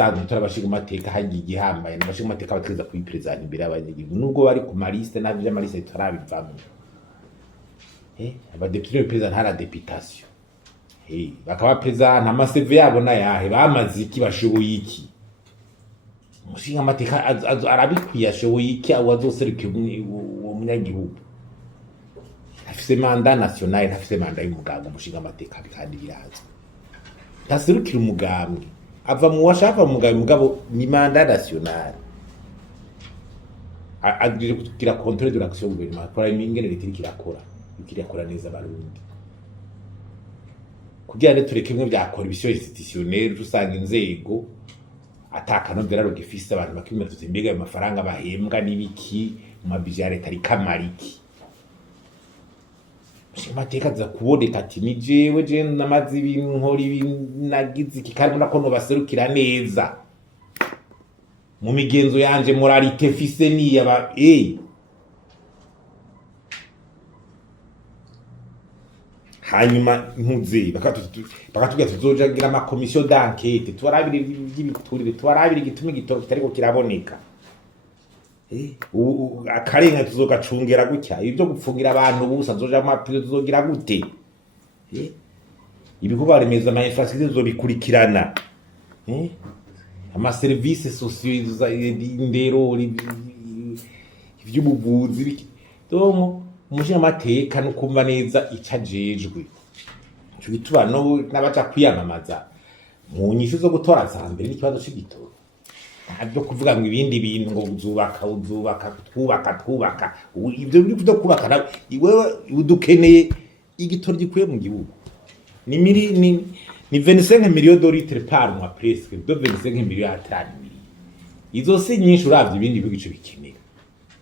bisanzwe turabashingamateka hagiye igihambaye n'abashingamateka bategeza kuyipresenta imbere y'abanyagihugu nubwo bari ku maliste navyo amaliste turabivamwe abadepite president ntara deputation bakaba president amaseve yabo nayahe bamaze iki bashoboye iki umushingamateka arabikwiye ashoboye iki awazoserukira umunyagihugu afise manda nationale afise manda y'umuganga umushingamateka kandi birazwe ntaserukira umugambwe avamwo washaka umugabo ni manda nationale agire kugira contrôle de l'action gouvernementale pour imingene leta kirakora neza abarundi kugira ngo tureke imwe byakora ibisyo institutionnel usanga inzego atakano byararo gifise abantu bakimeza imbega amafaranga bahembwa nibiki mu mabije ya leta ari kamariki Umushingamateka za kuboneka ati ni jewe namaze ibintu nkora nagize iki kandi nako no baserukira neza mu migenzo yanje moralité fise ni yaba hanyuma ntuze bakatubwira tuzojagira ama commission d'enquête twarabira iby'ibiturire twarabira igituma igitoro kitari ko kiraboneka akarenga tuzogacungera gutya ibyo gupfungira abantu busa zoja amapiro tuzogira gute ibikorwa remezo ama infrastructure tuzobikurikirana ama services sociaux indero ivy'ubuvuzi donc umushingamateka no kumva neza icajejwe cyo gituba no nabaca kwiyamamaza mu nyishu zo gutora za mbere n'ikibazo c'igitoro byo kuvuga ngo ibindi bintu ngo uzubaka twubaka ibyo biri kudo kubaka iwe udukeneye igitoro gikuye mu gihugu ni 25 millions de litres par mois presque de 25 millions à 30 millions izo si nyinshi uravye ibindi bigice bikeneye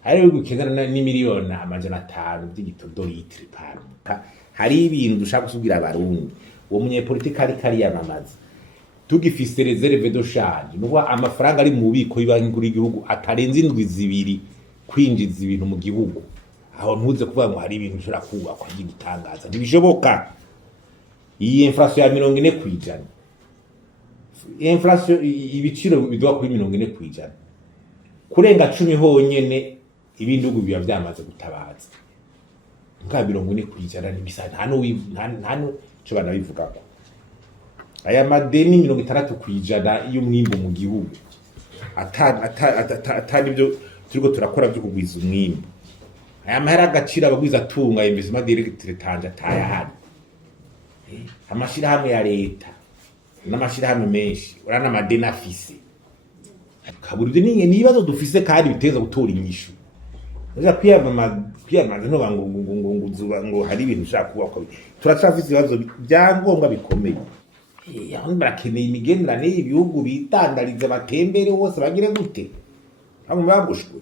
hari gukenera ni miliyoni amajana 5 by'igitoro de litres par mois hari ibintu dushaka gusubira abarundi uwo munyepolitike ari kariyamamaza tugifise reserve de charge nuko amafaranga ari mu bubiko y'Ibanki Nkuru y'Igihugu atarenze indwi zibiri kwinjiza ibintu mu gihugu aho ntuze kuvuga ngo hari ibintu bishobora kubakwa by'igitangaza ntibishoboka iyi inflation ya 40%. Inflation ibiciro bidwa kuri 40%. Kurenga 10 honyene ibindi bihugu biba byamaze gutabaza. Nka 40% ni bisa nta cyo bana bivugako. Aya madeni 60% y'umwimbo mu gihugu. Atari byo turiko turakora byo kugwiza umwimbo. Aya mahera agacira abagwiza tunga investment direct tanje atayahari. Amashirahamwe ya leta n'amashirahamwe menshi urana amadeni afise kaburide nibazo dufise kandi biteza gutora inyishu uza kwiyamamaza no ngo hari ibintu ushaka kubakwa turacafise ibibazo byangombwa bikomeye abantu barakeneye imigenderanire y'ibihugu bitandariza batembere hose bagire gute hamwe babushwe